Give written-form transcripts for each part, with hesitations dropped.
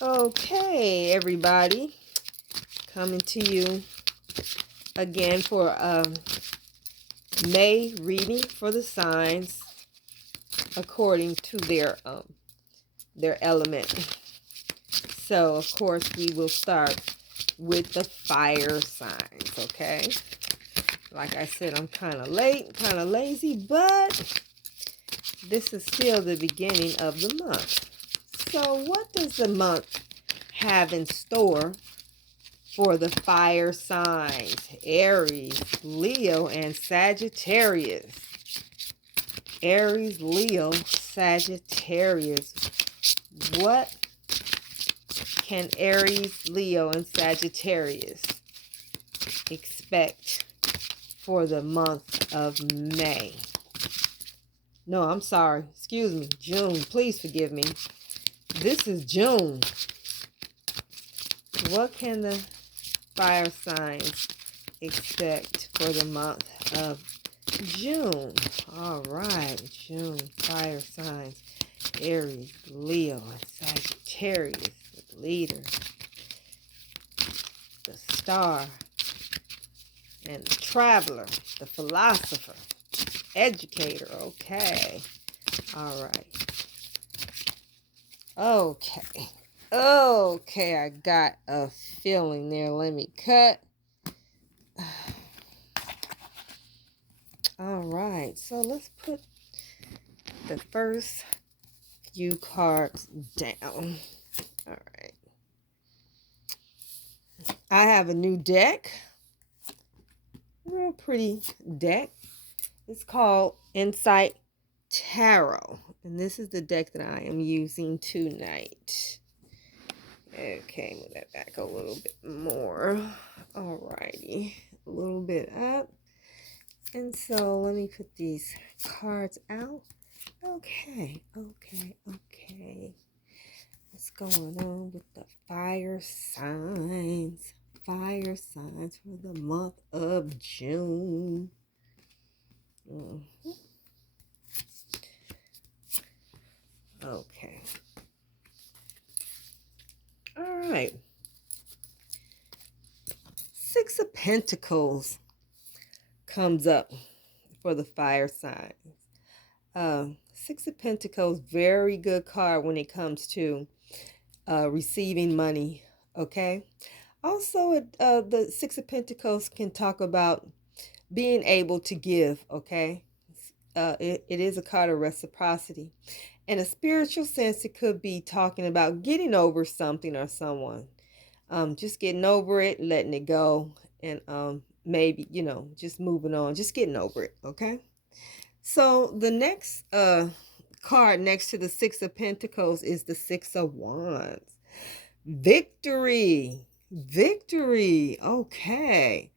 Okay, everybody, coming to you again for May reading for the signs according to their element. So, of course, we will start with the fire signs. Okay, like I said, I'm kind of late, kind of lazy, but this is still the beginning of the month. So, what does the month have in store for the fire signs? Aries, Leo, and Sagittarius. Aries, Leo, Sagittarius. What can Aries, Leo, and Sagittarius expect for the month of May? No, I'm sorry. Excuse me. June. Please forgive me. This is June. What can the fire signs expect for the month of June? All right, June, fire signs, Aries, Leo, and Sagittarius, the leader, the star, and the traveler, the philosopher, educator. Okay, all right. Okay, I got a feeling there. Let me cut. All right, so let's put the first few cards down. All right. I have a new deck. Real pretty deck. It's called Insight Tarot. And this is the deck that I am using tonight. Okay, move that back a little bit more. Alrighty. A little bit up. And so let me put these cards out. Okay. What's going on with the fire signs? Fire signs for the month of June. Okay. All right. Six of Pentacles comes up for the fire signs. Six of Pentacles, very good card when it comes to receiving money. Okay. Also, the Six of Pentacles can talk about being able to give. Okay. It is a card of reciprocity. In a spiritual sense, it could be talking about getting over something or someone. Just getting over it, letting it go, and maybe, just moving on, just getting over it. Okay. So the next card next to the Six of Pentacles is the Six of Wands. Victory. Okay.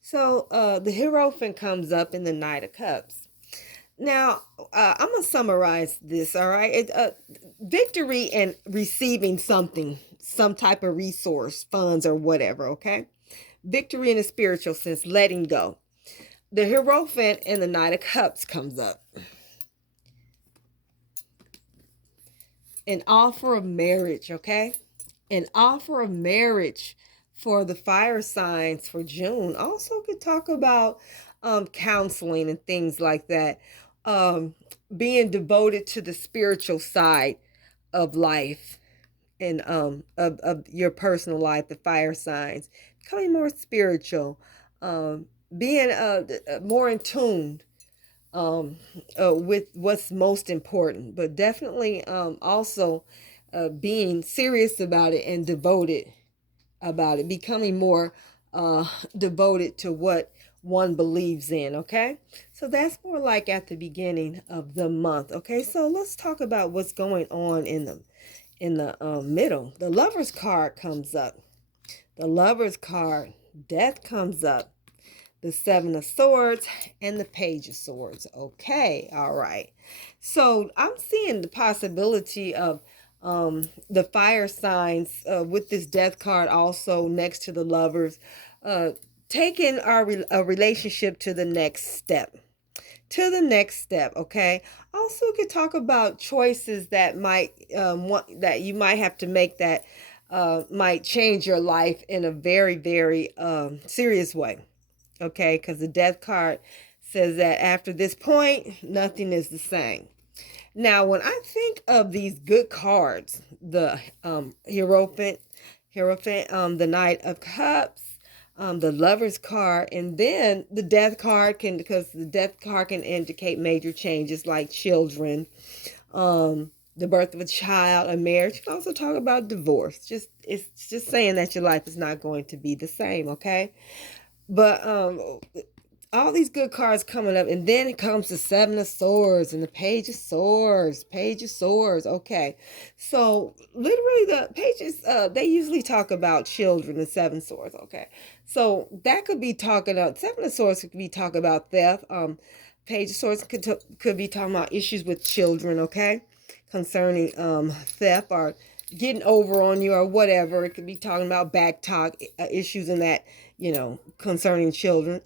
So the Hierophant comes up in the Knight of Cups. Now, I'm going to summarize this, all right? Victory and receiving something, some type of resource, funds, or whatever, okay? Victory in a spiritual sense, letting go. The Hierophant and the Knight of Cups comes up. An offer of marriage, okay? An offer of marriage for the fire signs for June. Also could talk about counseling and things like that. Being devoted to the spiritual side of life and of your personal life, the fire signs. Becoming more spiritual. Being more in tune with what's most important, but definitely also being serious about it and devoted about it, becoming more devoted to what one believes in. Okay, so that's more like at the beginning of the month. Okay, so let's talk about what's going on in the middle. The Lover's card comes up. The Lover's card, Death comes up. The Seven of Swords and the Page of Swords. Okay, all right. So I'm seeing the possibility of the fire signs with this Death card also next to the Lovers, taking a relationship to the next step. to the next step. Okay. Also, we could talk about choices that might that you might have to make that might change your life in a very, very serious way. Okay, because the death card says that after this point, nothing is the same. Now, when I think of these good cards, the Hierophant, the Knight of Cups, the Lover's card, and then the Death card because the Death card can indicate major changes like children, the birth of a child, a marriage. You can also talk about divorce. It's just saying that your life is not going to be the same, okay? But all these good cards coming up, and then it comes the Seven of Swords and the Page of Swords. Okay, so literally the pages, they usually talk about children. The Seven Swords. Okay, so that could be talking about Seven of Swords. Could be talking about theft. Page of Swords could be talking about issues with children. Okay, concerning theft or getting over on you or whatever. It could be talking about back talk issues in that, concerning children.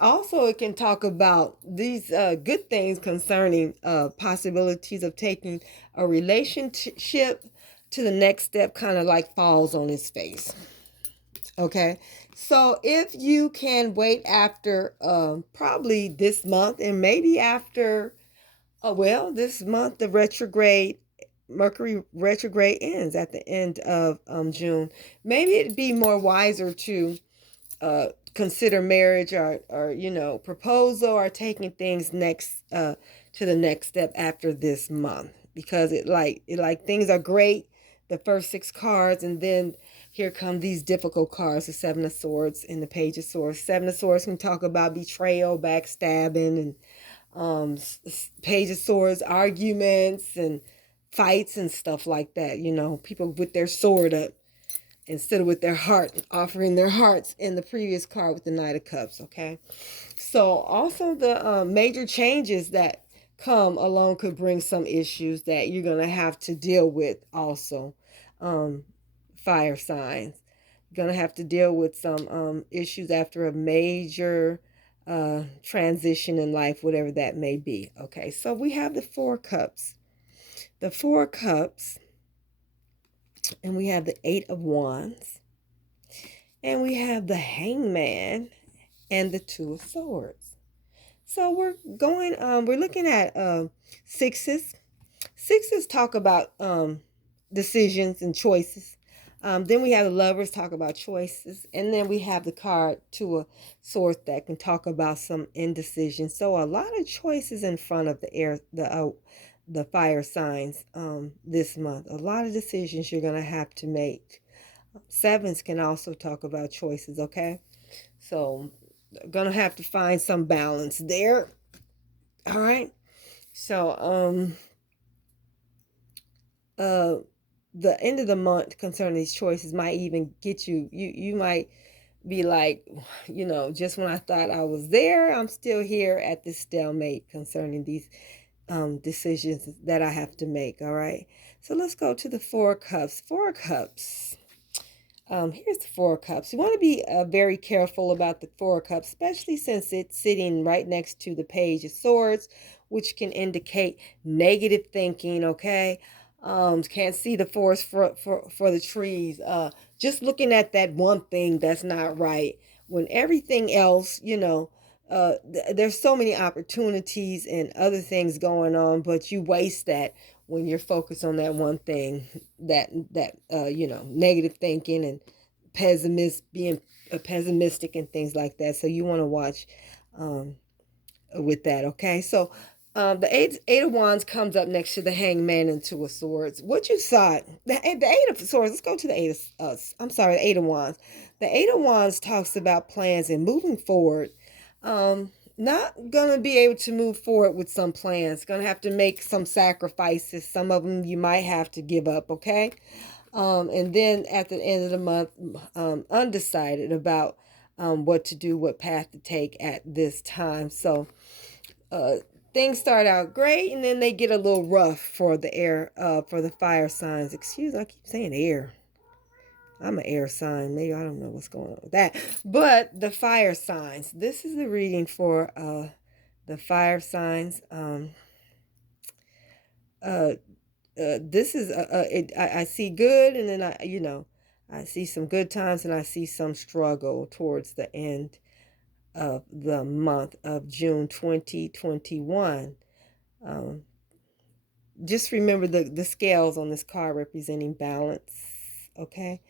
Also, it can talk about these good things concerning possibilities of taking a relationship to the next step, kind of like falls on his face. Okay, so if you can wait after probably this month and maybe after, this month the retrograde Mercury retrograde ends at the end of June. Maybe it'd be more wiser to consider marriage or proposal or taking things next to the next step after this month, because it things are great, the first six cards, and then here come these difficult cards, the Seven of Swords and the Page of Swords. Seven of Swords can talk about betrayal, backstabbing, and Page of Swords arguments and fights and stuff like that. People with their sword up instead of with their heart, offering their hearts in the previous card with the Knight of Cups. Okay, so also the major changes that come along could bring some issues that you're gonna have to deal with. Also, fire signs, you're gonna have to deal with some issues after a major transition in life, whatever that may be. Okay, so we have the Four Cups. The Four Cups, and we have the Eight of Wands, and we have the Hangman and the Two of Swords. So we're looking at sixes. Sixes talk about decisions and choices. Then we have the Lovers talk about choices, and then we have the card Two of Swords that can talk about some indecision. So a lot of choices in front of the fire signs this month. A lot of decisions you're gonna have to make. Sevens can also talk about choices. Okay, so gonna have to find some balance there. All right, so the end of the month concerning these choices might even get you might be like, just when I thought I was there, I'm still here at this stalemate concerning these decisions that I have to make. All right, so let's go to the Four Cups. Four Cups. Here's the Four Cups. You want to be very careful about the Four Cups, especially since it's sitting right next to the Page of Swords, which can indicate negative thinking. Okay, can't see the forest for the trees. Just looking at that one thing that's not right when everything else, there's so many opportunities and other things going on, but you waste that when you're focused on that one thing, that negative thinking and being pessimistic and things like that. So you want to watch with that. Okay, so the eight of Wands comes up next to the Hangman and Two of Swords. What you saw, the Eight of Swords. Let's go to the the Eight of Wands. The Eight of Wands talks about plans and moving forward. Not gonna be able to move forward with some plans. Gonna have to make some sacrifices. Some of them you might have to give up. Okay, and then at the end of the month, undecided about what to do, what path to take at this time. So things start out great, and then they get a little rough for the for the fire signs. Excuse me, I keep saying air. I'm an air sign. Maybe I don't know what's going on with that. But the fire signs. This is the reading for the fire signs. This is I see good, and then I see some good times, and I see some struggle towards the end of the month of June 2021. Um, just remember the scales on this card representing balance, okay?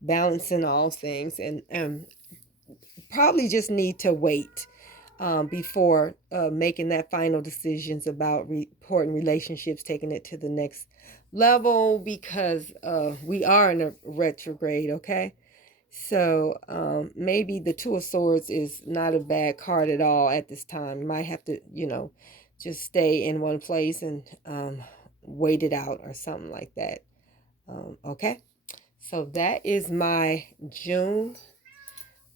Balance in all things, and probably just need to wait before making that final decisions about important relationships, taking it to the next level, because we are in a retrograde, okay? So maybe the Two of Swords is not a bad card at all at this time. You might have to, just stay in one place and wait it out or something like that. Okay, so that is my June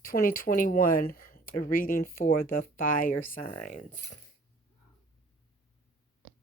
2021 reading for the fire signs.